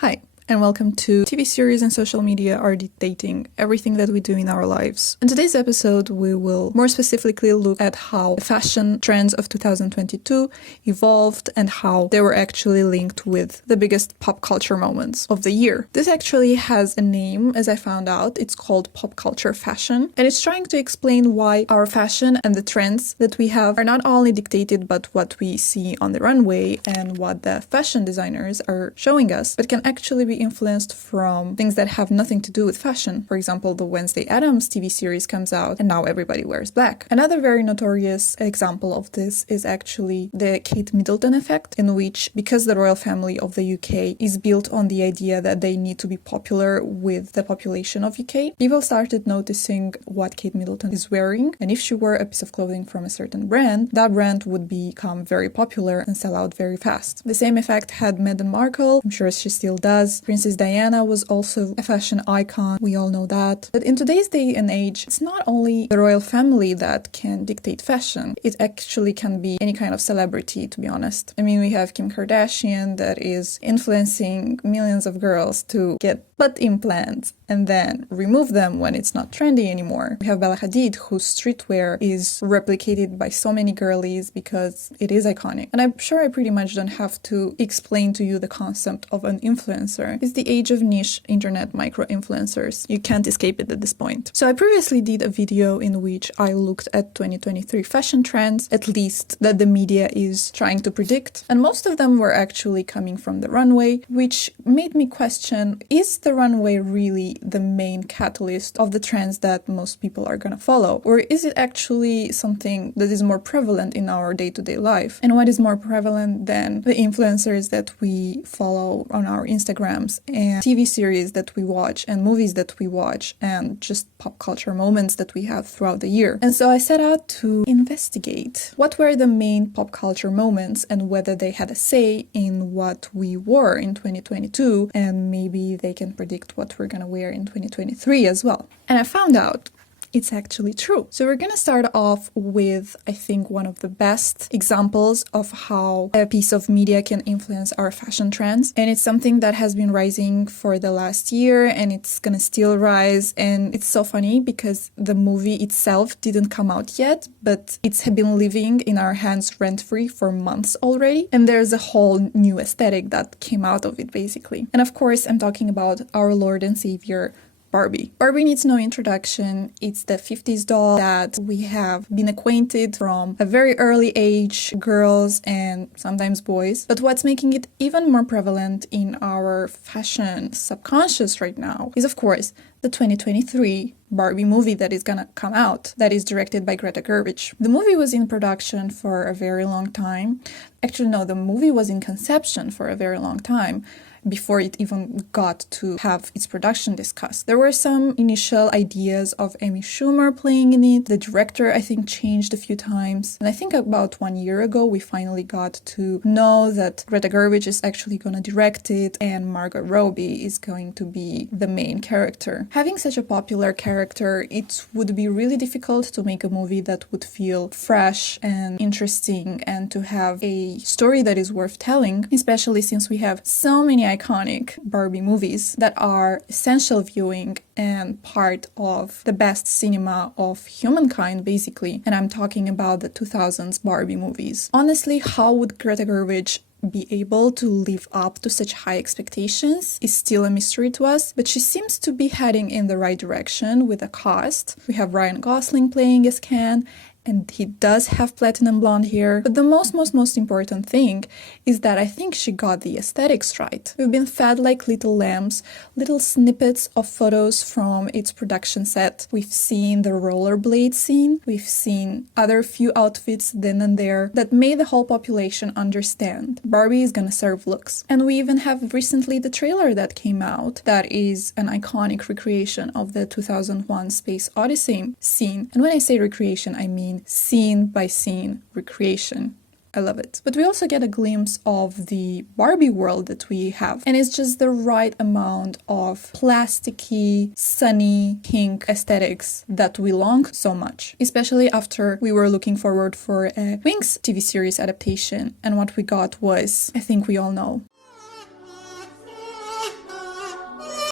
Hi, and welcome to TV series and social media are dictating everything that we do in our lives. In today's episode, we will more specifically look at how the fashion trends of 2022 evolved and how they were actually linked with the biggest pop culture moments of the year. This actually has a name, as I found out. It's called pop culture fashion, and it's trying to explain why our fashion and the trends that we have are not only dictated by what we see on the runway and what the fashion designers are showing us, but can actually be influenced from things that have nothing to do with fashion. For example, the Wednesday Addams TV series comes out and now everybody wears black. Another very notorious example of this is actually the Kate Middleton effect, in which, because the royal family of the UK is built on the idea that they need to be popular with the population of UK, people started noticing what Kate Middleton is wearing, and if she wore a piece of clothing from a certain brand, that brand would become very popular and sell out very fast. The same effect had Meghan Markle. I'm sure she still does. Princess Diana was also a fashion icon. We all know that. But in today's day and age, it's not only the royal family that can dictate fashion. It actually can be any kind of celebrity, to be honest. I mean, we have Kim Kardashian that is influencing millions of girls to get butt implants and then remove them when it's not trendy anymore. We have Bella Hadid, whose streetwear is replicated by so many girlies because it is iconic. And I'm sure I pretty much don't have to explain to you the concept of an influencer. It's the age of niche internet micro-influencers. You can't escape it at this point. So I previously did a video in which I looked at 2023 fashion trends, at least that the media is trying to predict. And most of them were actually coming from the runway, which made me question, is the runway really the main catalyst of the trends that most people are gonna follow? Or is it actually something that is more prevalent in our day-to-day life? And what is more prevalent than the influencers that we follow on our Instagrams and TV series that we watch and movies that we watch and just pop culture moments that we have throughout the year? And so I set out to investigate what were the main pop culture moments and whether they had a say in what we wore in 2022, and maybe they can predict what we're gonna wear in 2023 as well. And I found out it's actually true. So we're gonna start off with, I think, one of the best examples of how a piece of media can influence our fashion trends. And it's something that has been rising for the last year, and it's gonna still rise. And it's so funny because the movie itself didn't come out yet, but it's been living in our hands rent-free for months already. And there's a whole new aesthetic that came out of it, basically. And of course, I'm talking about our Lord and Savior, Barbie. Barbie needs no introduction. It's the 50s doll that we have been acquainted from a very early age, girls and sometimes boys. But what's making it even more prevalent in our fashion subconscious right now is, of course, the 2023 Barbie movie that is gonna come out, that is directed by Greta Gerwig. The movie was in production for a very long time. Actually, no, the movie was in conception for a very long time before it even got to have its production discussed. There were some initial ideas of Amy Schumer playing in it. The director, I think, changed a few times. And I think about 1 year ago, we finally got to know that Greta Gerwig is actually going to direct it and Margot Robbie is going to be the main character. Having such a popular character, it would be really difficult to make a movie that would feel fresh and interesting and to have a story that is worth telling, especially since we have so many iconic Barbie movies that are essential viewing and part of the best cinema of humankind, basically. And I'm talking about the 2000s Barbie movies. Honestly, how would Greta Gerwig be able to live up to such high expectations is still a mystery to us, but she seems to be heading in the right direction with the cast. We have Ryan Gosling playing as Ken, and he does have platinum blonde hair. But the most important thing is that I think she got the aesthetics right. We've been fed like little lambs, little snippets of photos from its production set. We've seen the rollerblade scene. We've seen other few outfits then and there that made the whole population understand Barbie is gonna serve looks. And we even have recently the trailer that came out that is an iconic recreation of the 2001 Space Odyssey scene. And when I say recreation, I mean scene by scene recreation. I love it. But we also get a glimpse of the Barbie world that we have. And it's just the right amount of plasticky, sunny, pink aesthetics that we long so much. Especially after we were looking forward for a Winx TV series adaptation. And what we got was, I think we all know.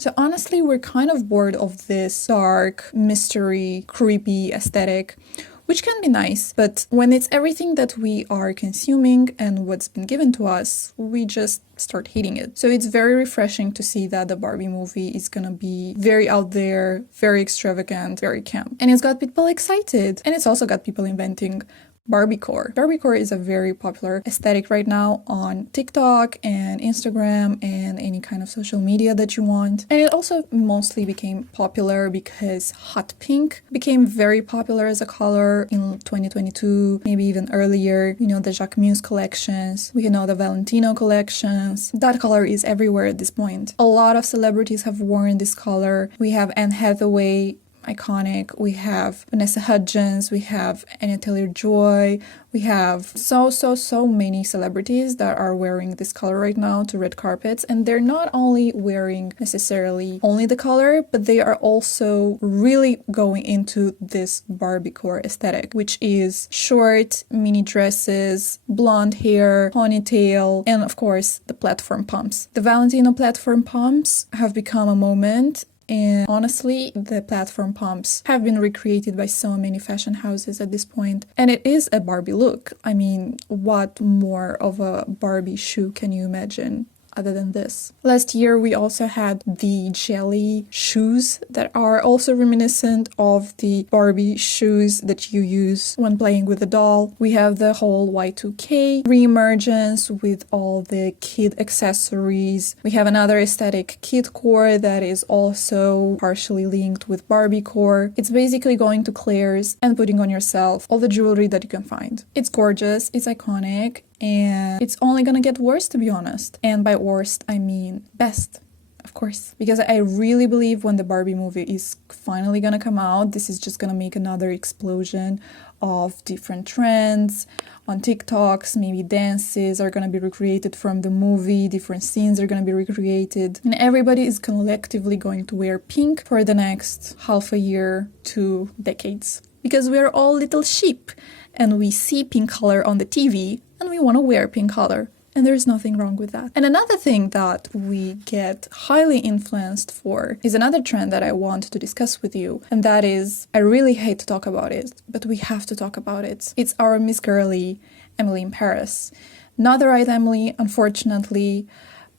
So honestly, we're kind of bored of this dark, mystery, creepy aesthetic, which can be nice, but when it's everything that we are consuming and what's been given to us, we just start hating it. So it's very refreshing to see that the Barbie movie is gonna be very out there, very extravagant, very camp. And it's got people excited, and it's also got people inventing Barbiecore. Barbiecore is a very popular aesthetic right now on TikTok and Instagram and any kind of social media that you want. And it also mostly became popular because hot pink became very popular as a color in 2022, maybe even earlier. You know, the Jacquemus collections, we know the Valentino collections. That color is everywhere at this point. A lot of celebrities have worn this color. We have Anne Hathaway, iconic. We have Vanessa Hudgens, we have Anya Taylor-Joy, we have so many celebrities that are wearing this color right now to red carpets, and they're not only wearing necessarily only the color, but they are also really going into this Barbiecore aesthetic, which is short, mini dresses, blonde hair, ponytail, and of course the platform pumps. The Valentino platform pumps have become a moment. And honestly, the platform pumps have been recreated by so many fashion houses at this point. And it is a Barbie look. I mean, what more of a Barbie shoe can you imagine other than this? Last year, we also had the jelly shoes that are also reminiscent of the Barbie shoes that you use when playing with a doll. We have the whole Y2K re-emergence with all the kid accessories. We have another aesthetic, kidcore, that is also partially linked with Barbiecore. It's basically going to Claire's and putting on yourself all the jewelry that you can find. It's gorgeous, it's iconic, and it's only gonna get worse, to be honest. And by worst, I mean best, of course. Because I really believe when the Barbie movie is finally gonna come out, this is just gonna make another explosion of different trends on TikToks. Maybe dances are gonna be recreated from the movie, different scenes are gonna be recreated, and everybody is collectively going to wear pink for the next half a year to decades. Because we're all little sheep, and we see pink color on the TV, and we want to wear pink color. And there's nothing wrong with that. And another thing that we get highly influenced for is another trend that I want to discuss with you. And that is, I really hate to talk about it, but we have to talk about it. It's our Miss Girly, Emily in Paris. Not the right Emily, unfortunately,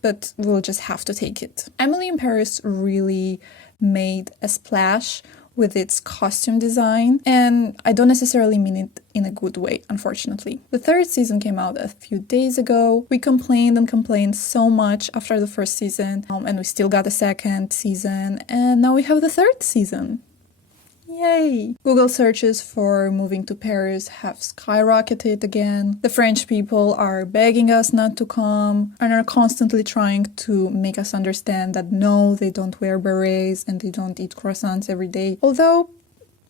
but we'll just have to take it. Emily in Paris really made a splash with its costume design, and I don't necessarily mean it in a good way, unfortunately. The third season came out a few days ago. We complained so much after the first season, and we still got a second season, and now we have the third season. Yay! Google searches for moving to Paris have skyrocketed again. The French people are begging us not to come and are constantly trying to make us understand that no, they don't wear berets and they don't eat croissants every day. Although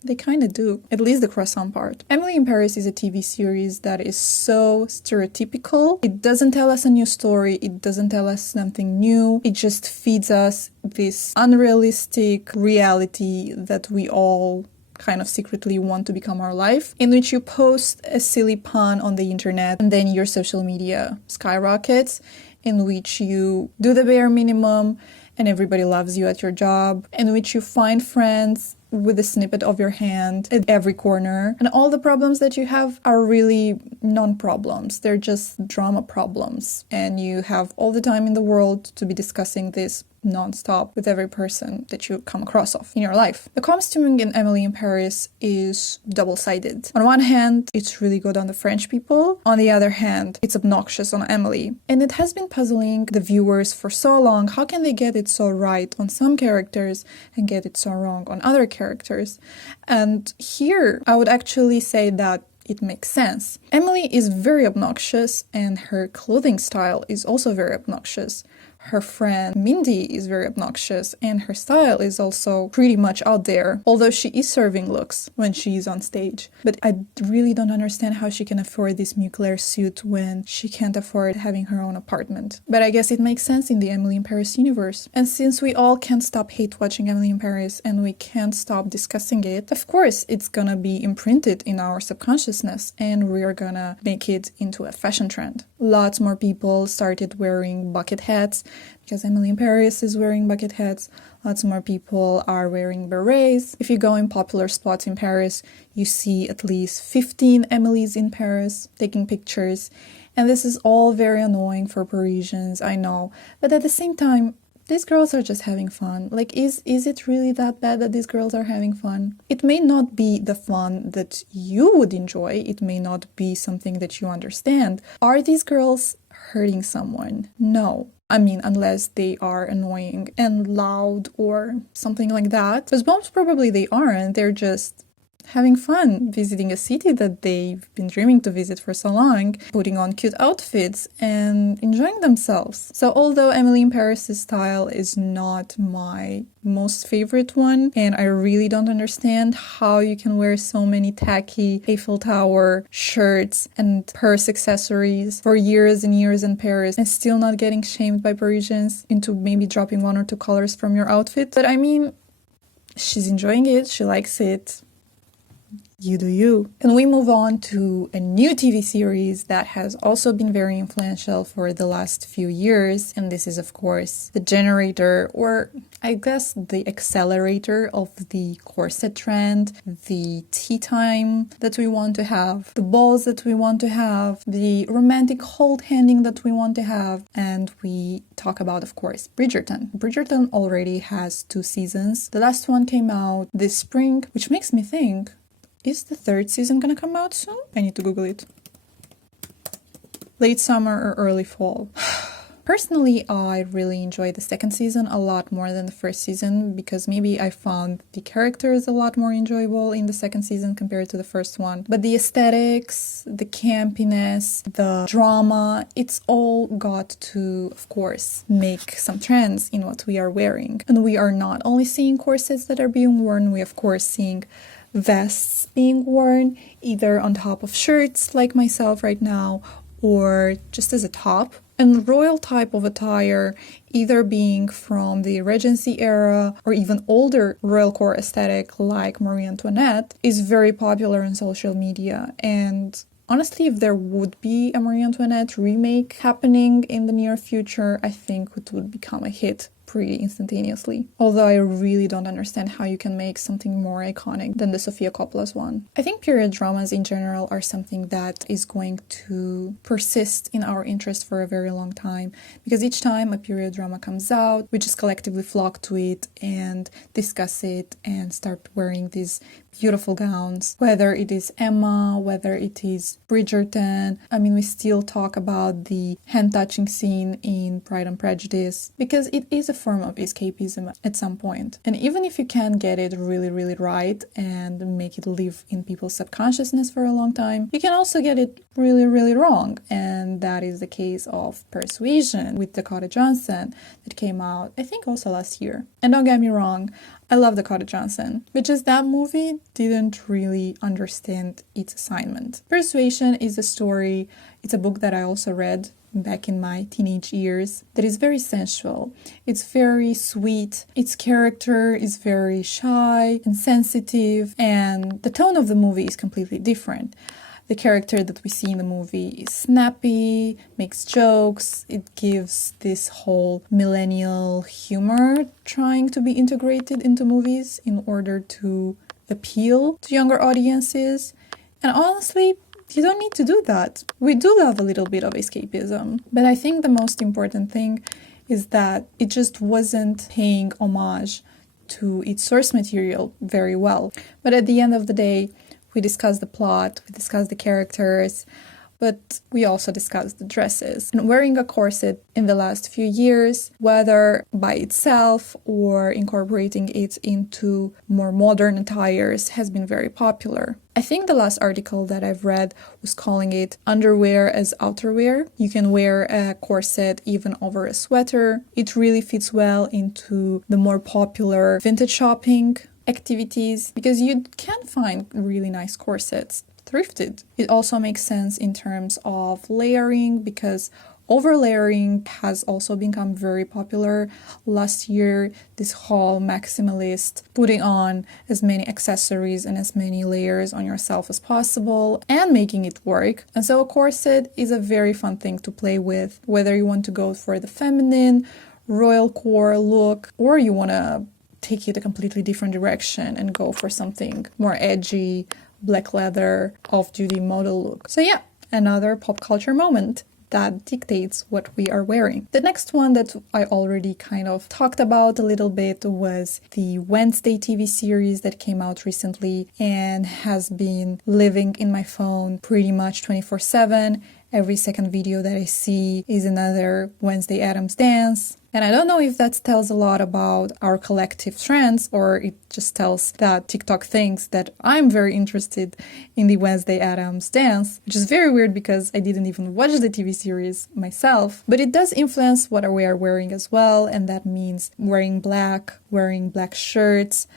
they kind of do, at least the croissant part. Emily in Paris is a TV series that is so stereotypical. It doesn't tell us a new story. It doesn't tell us something new. It just feeds us this unrealistic reality that we all kind of secretly want to become our life, in which you post a silly pun on the internet and then your social media skyrockets, in which you do the bare minimum and everybody loves you at your job, in which you find friends with a snippet of your hand at every corner. And all the problems that you have are really non-problems. They're just drama problems. And you have all the time in the world to be discussing this non-stop with every person that you come across of in your life. The costuming in Emily in Paris is double-sided. On one hand, it's really good on the French people. On the other hand, it's obnoxious on Emily. And it has been puzzling the viewers for so long. How can they get it so right on some characters and get it so wrong on other characters? And here, I would actually say that it makes sense. Emily is very obnoxious, and her clothing style is also very obnoxious. Her friend Mindy is very obnoxious, and her style is also pretty much out there, although she is serving looks when she is on stage. But I really don't understand how she can afford this Mugler suit when she can't afford having her own apartment. But I guess it makes sense in the Emily in Paris universe. And since we all can't stop hate watching Emily in Paris and we can't stop discussing it, of course it's gonna be imprinted in our subconsciousness and we're gonna make it into a fashion trend. Lots more people started wearing bucket hats because Emily in Paris is wearing bucket hats. Lots more people are wearing berets. If you go in popular spots in Paris, you see at least 15 Emilys in Paris taking pictures. And this is all very annoying for Parisians, I know. But at the same time, these girls are just having fun. Like, is it really that bad that these girls are having fun? It may not be the fun that you would enjoy. It may not be something that you understand. Are these girls hurting someone? No. I mean, unless they are annoying and loud or something like that. Because most probably they aren't. They're just having fun, visiting a city that they've been dreaming to visit for so long, putting on cute outfits and enjoying themselves. So although Emily in Paris' style is not my most favorite one, and I really don't understand how you can wear so many tacky Eiffel Tower shirts and purse accessories for years and years in Paris and still not getting shamed by Parisians into maybe dropping 1 or 2 colors from your outfit. But I mean, she's enjoying it, she likes it. You do you. And we move on to a new TV series that has also been very influential for the last few years. And this is, of course, the generator, or I guess the accelerator of the corset trend, the tea time that we want to have, the balls that we want to have, the romantic hold-handing that we want to have. And we talk about, of course, Bridgerton. Bridgerton already has 2 seasons. The last one came out this spring, which makes me think, is the 3rd season gonna come out soon? I need to Google it. Late summer or early fall. Personally, I really enjoyed the 2nd season a lot more than the 1st season because maybe I found the characters a lot more enjoyable in the 2nd season compared to the 1st one. But the aesthetics, the campiness, the drama, it's all got to, of course, make some trends in what we are wearing. And we are not only seeing corsets that are being worn, we of course seeing vests being worn either on top of shirts like myself right now or just as a top, and royal type of attire either being from the Regency era or even older royal core aesthetic like Marie Antoinette is very popular on social media. And honestly, if there would be a Marie Antoinette remake happening in the near future, I think it would become a hit pretty instantaneously. Although I really don't understand how you can make something more iconic than the Sofia Coppola's one. I think period dramas in general are something that is going to persist in our interest for a very long time, because each time a period drama comes out, we just collectively flock to it and discuss it and start wearing these beautiful gowns. Whether it is Emma, whether it is Bridgerton, I mean, we still talk about the hand-touching scene in Pride and Prejudice because it is a form of escapism at some point. And even if you can get it really, really right and make it live in people's subconsciousness for a long time, you can also get it really, really wrong. And that is the case of Persuasion with Dakota Johnson that came out, I think, also last year. And don't get me wrong, I love Dakota Johnson, but just that movie didn't really understand its assignment. Persuasion is a story, it's a book that I also read back in my teenage years that is very sensual. It's very sweet. Its character is very shy and sensitive, and the tone of the movie is completely different. The character that we see in the movie is snappy, makes jokes, it gives this whole millennial humor trying to be integrated into movies in order to appeal to younger audiences. And honestly, you don't need to do that. We do love a little bit of escapism, but I think the most important thing is that it just wasn't paying homage to its source material very well. But at the end of the day, we discussed the plot, we discussed the characters, but we also discussed the dresses. And wearing a corset in the last few years, whether by itself or incorporating it into more modern attires, has been very popular. I think the last article that I've read was calling it underwear as outerwear. You can wear a corset even over a sweater. It really fits well into the more popular vintage shopping activities because you can find really nice corsets thrifted. It also makes sense in terms of layering because overlayering has also become very popular. Last year, this whole maximalist putting on as many accessories and as many layers on yourself as possible and making it work. And so a corset is a very fun thing to play with, whether you want to go for the feminine royal core look, or you want to take it a completely different direction and go for something more edgy, black leather, off-duty model look. So yeah, another pop culture moment that dictates what we are wearing. The next one that I already kind of talked about a little bit was the Wednesday TV series that came out recently and has been living in my phone pretty much 24/7. Every second video that I see is another Wednesday Addams dance. And I don't know if that tells a lot about our collective trends, or it just tells that TikTok thinks that I'm very interested in the Wednesday Addams dance, which is very weird because I didn't even watch the TV series myself. But it does influence what we are wearing as well, and that means wearing black shirts,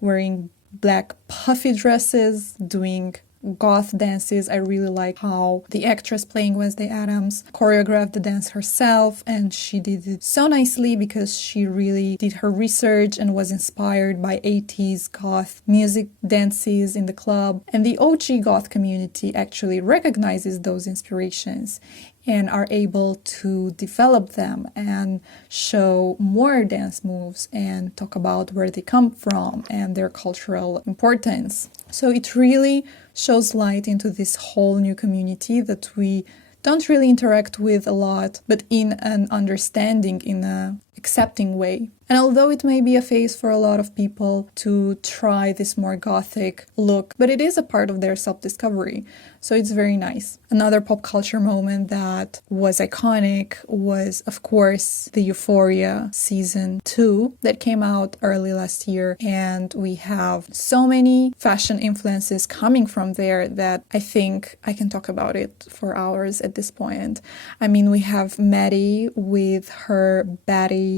wearing black puffy dresses, doing goth dances. I really like how the actress playing Wednesday Addams choreographed the dance herself, and she did it so nicely because she really did her research and was inspired by 80s goth music dances in the club. And the OG goth community actually recognizes those inspirations and are able to develop them and show more dance moves and talk about where they come from and their cultural importance. So it really shows light into this whole new community that we don't really interact with a lot, but in an understanding, in a accepting way. And although it may be a phase for a lot of people to try this more gothic look, but it is a part of their self-discovery. So it's very nice. Another pop culture moment that was iconic was, of course, the Euphoria season 2 that came out early last year. And we have so many fashion influences coming from there that I think I can talk about it for hours at this point. I mean, we have Maddie with her baddie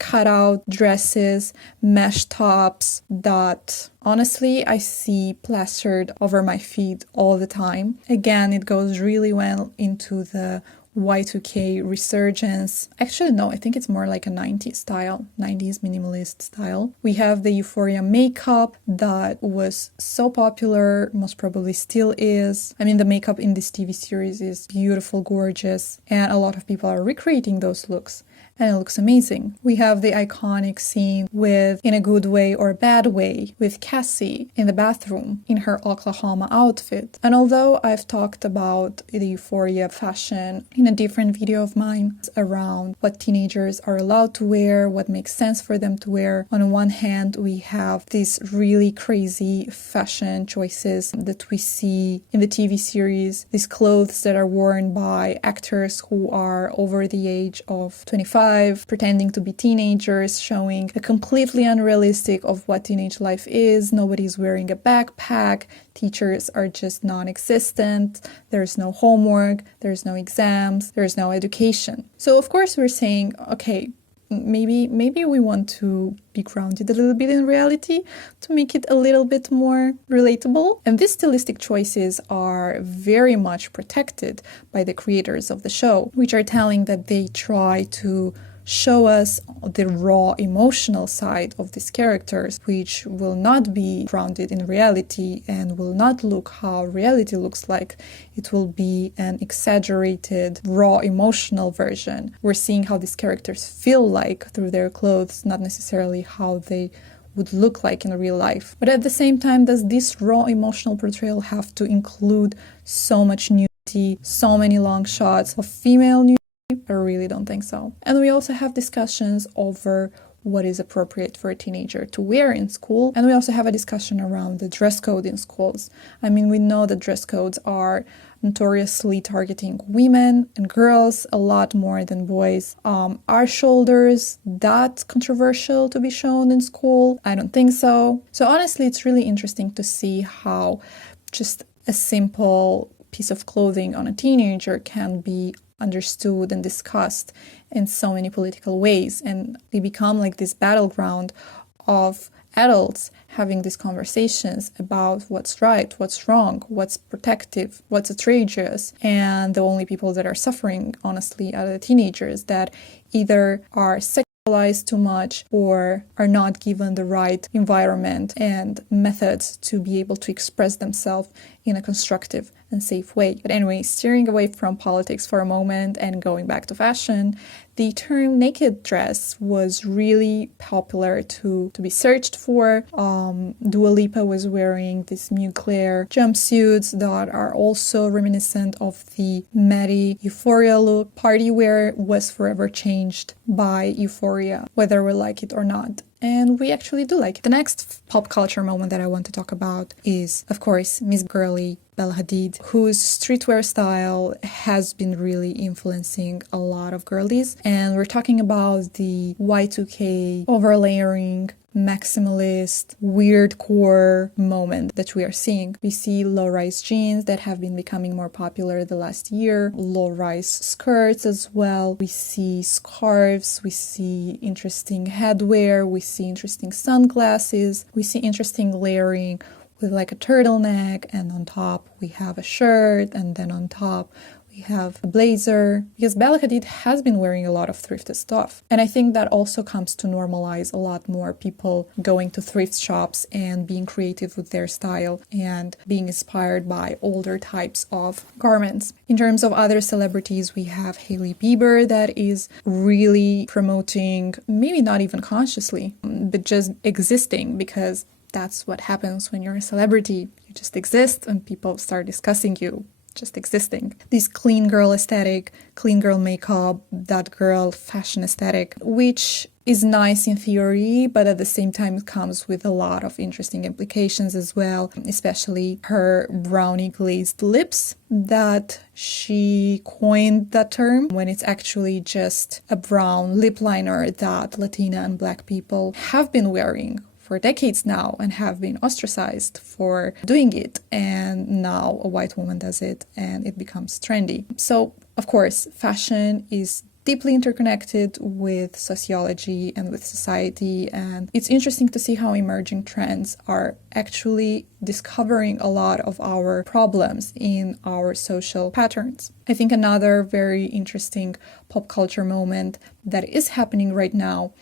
cutout dresses, mesh tops that honestly I see plastered over my feed all the time. Again, it goes really well into the Y2K resurgence. Actually, no, I think it's more like a 90s style, 90s minimalist style. We have the Euphoria makeup that was so popular, most probably still is. I mean, the makeup in this TV series is beautiful, gorgeous, and a lot of people are recreating those looks. And it looks amazing. We have the iconic scene with, in a good way or bad way, with Cassie in the bathroom in her Oklahoma outfit. And although I've talked about the Euphoria fashion in a different video of mine around what teenagers are allowed to wear, what makes sense for them to wear, on one hand we have these really crazy fashion choices that we see in the TV series, these clothes that are worn by actors who are over the age of 25, pretending to be teenagers, showing a completely unrealistic of what teenage life is. Nobody's wearing a backpack. Teachers are just non-existent. There's no homework. There's no exams. There's no education. So of course we're saying, okay, maybe we want to be grounded a little bit in reality to make it a little bit more relatable. And these stylistic choices are very much protected by the creators of the show, which are telling that they try to show us the raw emotional side of these characters, which will not be grounded in reality and will not look how reality looks like. It will be an exaggerated, raw emotional version. We're seeing how these characters feel like through their clothes, not necessarily how they would look like in real life. But at the same time, does this raw emotional portrayal have to include so much nudity, so many long shots of female nudity? I really don't think so. And we also have discussions over what is appropriate for a teenager to wear in school. And we also have a discussion around the dress code in schools. I mean, we know that dress codes are notoriously targeting women and girls a lot more than boys. Are shoulders that controversial to be shown in school? I don't think so. So honestly, it's really interesting to see how just a simple piece of clothing on a teenager can be understood and discussed in so many political ways, and they become like this battleground of adults having these conversations about what's right, what's wrong, what's protective, what's outrageous. And the only people that are suffering, honestly, are the teenagers that either are sexualized too much or are not given the right environment and methods to be able to express themselves in a constructive and safe way. But anyway, steering away from politics for a moment and going back to fashion, the term naked dress was really popular to be searched for. Dua Lipa was wearing these nuclear jumpsuits that are also reminiscent of the Maddie Euphoria look. Party wear was forever changed by Euphoria, whether we like it or not. And we actually do like it. The next pop culture moment that I want to talk about is, of course, Miss Girly Bella Hadid, whose streetwear style has been really influencing a lot of girlies. And we're talking about the Y2K overlayering, maximalist, weird core moment that we are seeing. We see low-rise jeans that have been becoming more popular the last year, low-rise skirts as well. We see scarves, we see interesting headwear, we see interesting sunglasses, we see interesting layering with like a turtleneck, and on top we have a shirt, and then on top we have a blazer, because Bella Hadid has been wearing a lot of thrifted stuff. And I think that also comes to normalize a lot more people going to thrift shops and being creative with their style and being inspired by older types of garments. In terms of other celebrities, we have Hailey Bieber that is really promoting, maybe not even consciously, but just existing, because that's what happens when you're a celebrity. You just exist and people start discussing you. Just existing. This clean girl aesthetic, clean girl makeup, that girl fashion aesthetic, which is nice in theory, but at the same time it comes with a lot of interesting implications as well, especially her brownie glazed lips, that she coined that term when it's actually just a brown lip liner that Latina and Black people have been wearing for decades now and have been ostracized for doing it, and now a white woman does it and it becomes trendy. So, of course, fashion is deeply interconnected with sociology and with society, and it's interesting to see how emerging trends are actually discovering a lot of our problems in our social patterns. I think another very interesting pop culture moment that is happening right now,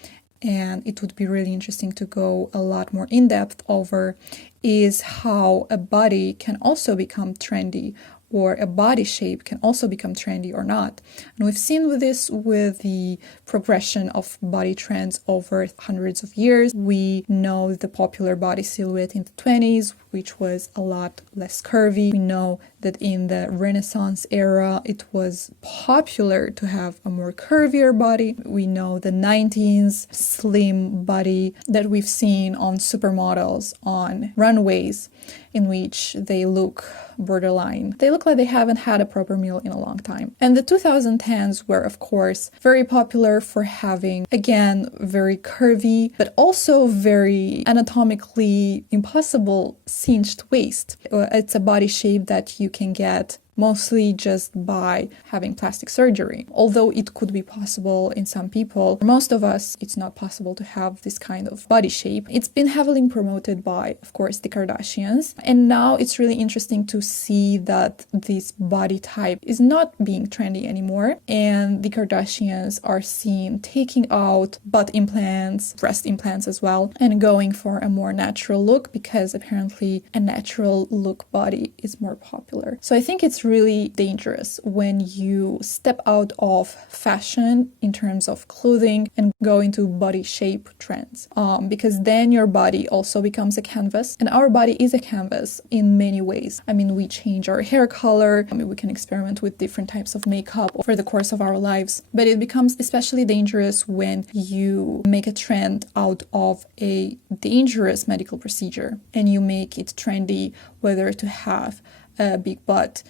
and it would be really interesting to go a lot more in depth over, is how a body can also become trendy, or a body shape can also become trendy or not. And we've seen this with the progression of body trends over hundreds of years. We know the popular body silhouette in the 20s, which was a lot less curvy. We know that in the Renaissance era, it was popular to have a more curvier body. We know the 90s slim body that we've seen on supermodels on runways, in which they look borderline. They look like they haven't had a proper meal in a long time. And the 2010s were, of course, very popular for having, again, very curvy, but also very anatomically impossible cinched waist. It's a body shape that you can get mostly just by having plastic surgery. Although it could be possible in some people, for most of us, it's not possible to have this kind of body shape. It's been heavily promoted by, of course, the Kardashians. And now it's really interesting to see that this body type is not being trendy anymore. And the Kardashians are seen taking out butt implants, breast implants as well, and going for a more natural look, because apparently a natural look body is more popular. So I think it's really dangerous when you step out of fashion in terms of clothing and go into body shape trends, because then your body also becomes a canvas, and our body is a canvas in many ways. I mean, we change our hair color, we can experiment with different types of makeup over the course of our lives, but it becomes especially dangerous when you make a trend out of a dangerous medical procedure and you make it trendy whether to have a big butt,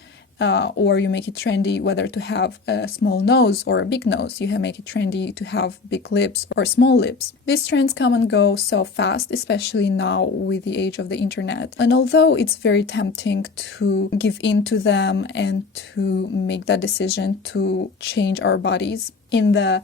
or you make it trendy whether to have a small nose or a big nose. You make it trendy to have big lips or small lips. These trends come and go so fast, especially now with the age of the internet. And although it's very tempting to give in to them and to make that decision to change our bodies in the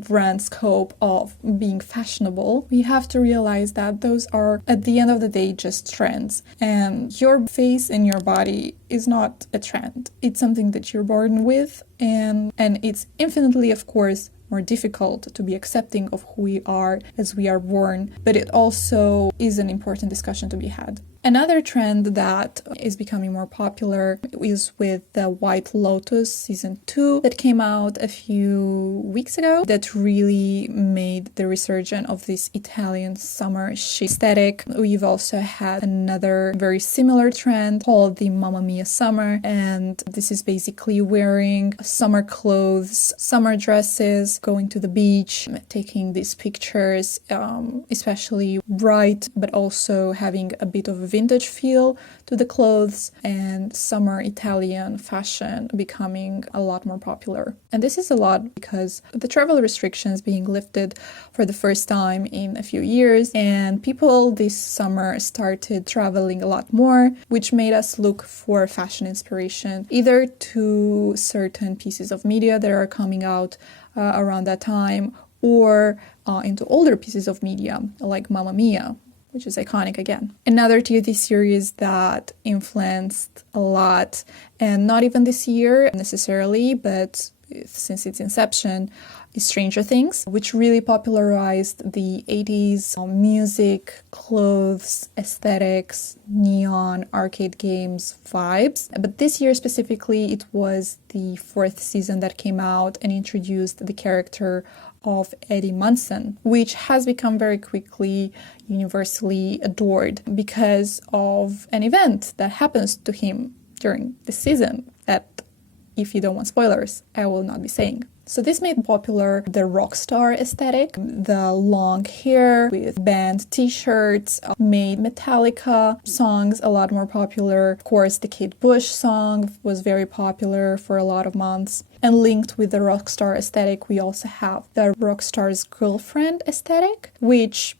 grand scope of being fashionable, we have to realize that those are, at the end of the day, just trends. And your face and your body is not a trend. It's something that you're born with, and it's infinitely, of course, more difficult to be accepting of who we are as we are born, but it also is an important discussion to be had. Another trend that is becoming more popular is with the White Lotus season 2 that came out a few weeks ago that really made the resurgence of this Italian summer chic aesthetic. We've also had another very similar trend called the Mamma Mia summer, and this is basically wearing summer clothes, summer dresses, going to the beach, taking these pictures, especially bright, but also having a bit of a vintage feel to the clothes, and summer Italian fashion becoming a lot more popular. And this is a lot because the travel restrictions being lifted for the first time in a few years, and people this summer started traveling a lot more, which made us look for fashion inspiration, either to certain pieces of media that are coming out around that time, or into older pieces of media like Mamma Mia, which is iconic again. Another TV series that influenced a lot, and not even this year necessarily, but since its inception, is Stranger Things, which really popularized the 80s music, clothes, aesthetics, neon, arcade games vibes. But this year specifically, it was the 4th season that came out and introduced the character of Eddie Munson, which has become very quickly universally adored because of an event that happens to him during the season that, if you don't want spoilers, I will not be saying. So this made popular the rockstar aesthetic. The long hair with band t-shirts made Metallica songs a lot more popular. Of course, the Kate Bush song was very popular for a lot of months. And linked with the rockstar aesthetic, we also have the rockstar's girlfriend aesthetic, which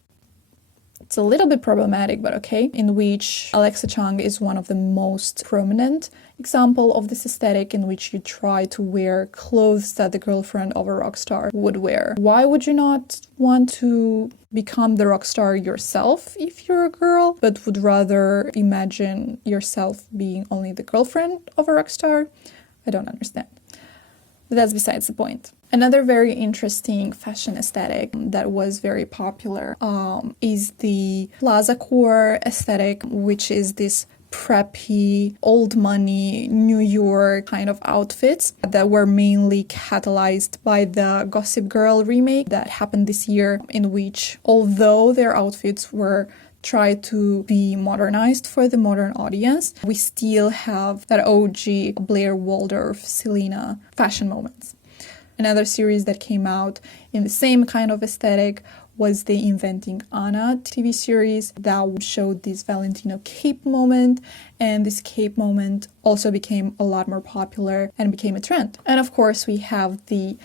it's a little bit problematic, but okay, in which Alexa Chung is one of the most prominent example of this aesthetic, in which you try to wear clothes that the girlfriend of a rock star would wear. Why would you not want to become the rock star yourself if you're a girl, but would rather imagine yourself being only the girlfriend of a rock star? I don't understand. But that's besides the point. Another very interesting fashion aesthetic that was very popular is the Plazacore aesthetic, which is this preppy, old money, New York kind of outfits that were mainly catalyzed by the Gossip Girl remake that happened this year, in which, although their outfits were tried to be modernized for the modern audience, we still have that OG Blair Waldorf, Selena fashion moments. Another series that came out in the same kind of aesthetic was the Inventing Anna TV series that showed this Valentino cape moment, and this cape moment also became a lot more popular and became a trend. And of course we have the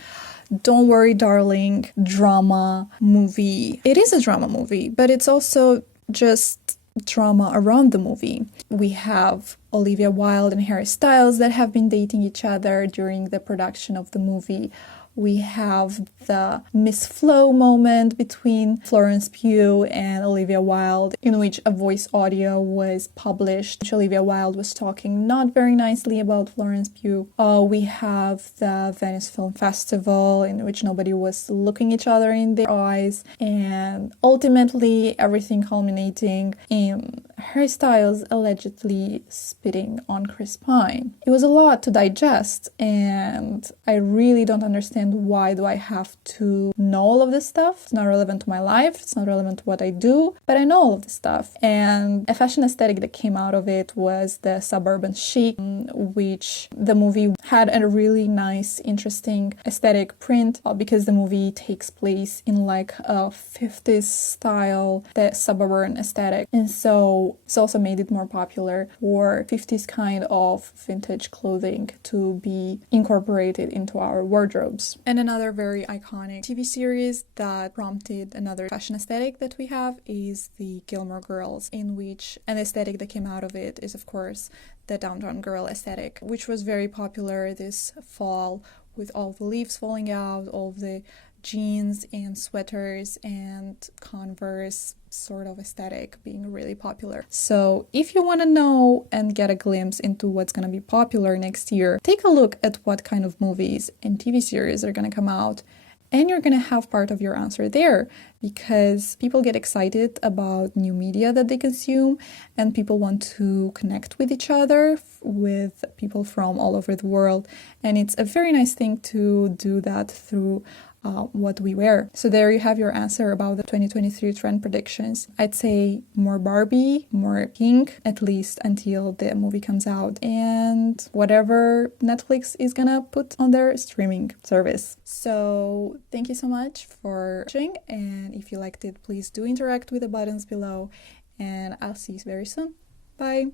Don't Worry Darling drama movie. It is a drama movie, but it's also just drama around the movie. We have Olivia Wilde and Harry Styles that have been dating each other during the production of the movie. We have the Miss Flo moment between Florence Pugh and Olivia Wilde, in which a voice audio was published, which Olivia Wilde was talking not very nicely about Florence Pugh. We have the Venice Film Festival, in which nobody was looking each other in the eyes, and ultimately everything culminating in Harry Styles allegedly spitting on Chris Pine. It was a lot to digest, and I really don't understand why do I have to know all of this stuff. It's not relevant to my life, it's not relevant to what I do, but I know all of this stuff. And a fashion aesthetic that came out of it was the Suburban Chic, which the movie had a really nice, interesting aesthetic print because the movie takes place in like a 50s style, the suburban aesthetic. And so it's also made it more popular for 50s kind of vintage clothing to be incorporated into our wardrobes. And another very iconic TV series that prompted another fashion aesthetic that we have is the Gilmore Girls, in which an aesthetic that came out of it is, of course, the downtown girl aesthetic, which was very popular this fall with all the leaves falling out, all the jeans and sweaters and Converse sort of aesthetic being really popular. So if you want to know and get a glimpse into what's going to be popular next year, take a look at what kind of movies and TV series are going to come out And you're going to have part of your answer there because people get excited about new media that they consume and people want to connect with each other, with people from all over the world. And it's a very nice thing to do that through what we wear. So there you have your answer about the 2023 trend predictions. I'd say more Barbie, more pink, at least until the movie comes out, and whatever Netflix is gonna put on their streaming service. So thank you so much for watching, and if you liked it, please do interact with the buttons below, and I'll see you very soon. Bye!